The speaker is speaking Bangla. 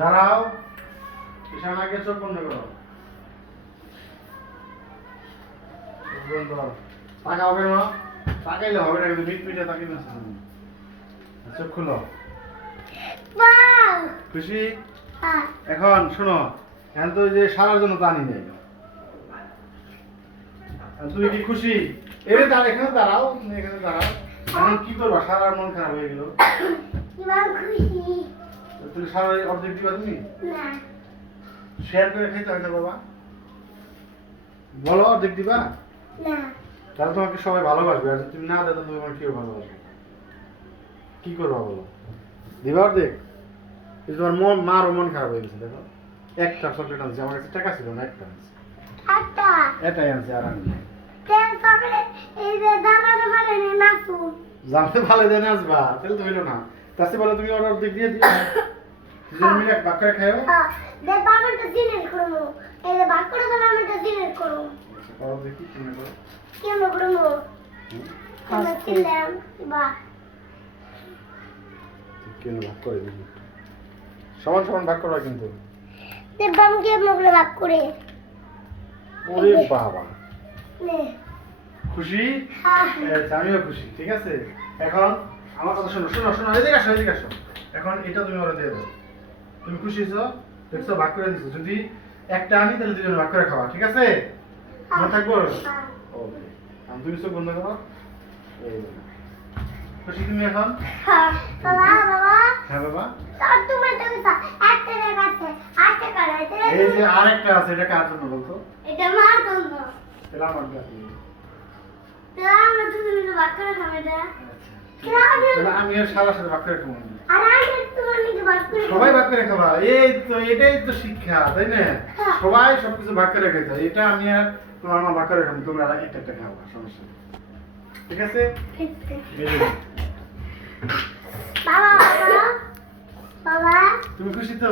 দাঁড়াও, ঈশান আগে চোখ বন্ধ করো। চোখ বন্ধ। তাকাও কেন? তাকাইলে হবে না, কিন্তু মিট মিটে তাকিয়ে না। চোখ খুলো। খুশি? এখন শোনো, এখন তো ওই যে সারার জন্য টানি নেই। তুমি কি খুশি? এরে দাঁড়া, এখানে দাঁড়াও, তুমি এখানে দাঁড়াও। এখন কি করবা? সারার মন খারাপ হয়ে গেল। তুমি সারা অর্ধেক দিবা তুমি? শেয়ার করে খেতে হয় না বাবা? বলো, অর্ধেক দিবা? তাহলে তোমাকে সবাই ভালোবাসবে, আর যদি তুমি না দাও তাহলে তোমার কেউ ভালোবাসবে। কি করবা বলো? দিবা অর্ধেক? কিন্তু তোমার মারও মন খারাপ হয়ে গেছে। দেখো, একটা চকলেট আনছে, আমার কাছে টাকা ছিল না, একটা আনছে, এটাই আনছে, আর আমি জানতে ভালো দেন আসবা, তাহলে তো হইলো না। তাতে বলো তুমি অর্ধেক দিয়ে দিও, দুজন মিলে এক ভাগ করে খাও। করো দেখি, তুমি করো। কেন ভাগ করে দিবি? সমান সমান ভাগ করবা কিন্তু। ওরে বাবা, খুশি? আমিও খুশি, ঠিক আছে। এখন আমার কথা শোনো, শোনো শোনো, এদিকে আসো, এদিকে আসো। এখন এটা তুমি ওরা দিয়ে দাও। তুমি খুশি হয়েছো? দেখছো, ভাগ করে দিছো। যদি একটা আনি তাহলে দুজন ভাগ করে খাওয়া, ঠিক আছে? মনে থাকবো? ওকে, তুমি চোখ বন্ধ করো। এই খুশি তুমি এখন? হ্যাঁ বাবা। এই যে আরেকটা আছে, এটা কার জন্য বলতো? তাহলে আমার দাও। তাহলে আমিও সারা সাথে ভাগ করে খাবো। সবাই ভাগ করে খাবা, এই তো, এটাই তো শিক্ষা, তাই না? সবাই সবকিছু ভাগ করে খেতে হয়। এটা আমি আর তোমার মা ভাগ করে খাবো, তোমরা একটা একটা খাবো, সমস্যা নেই, ঠিক আছে? তুমি খুশি তো?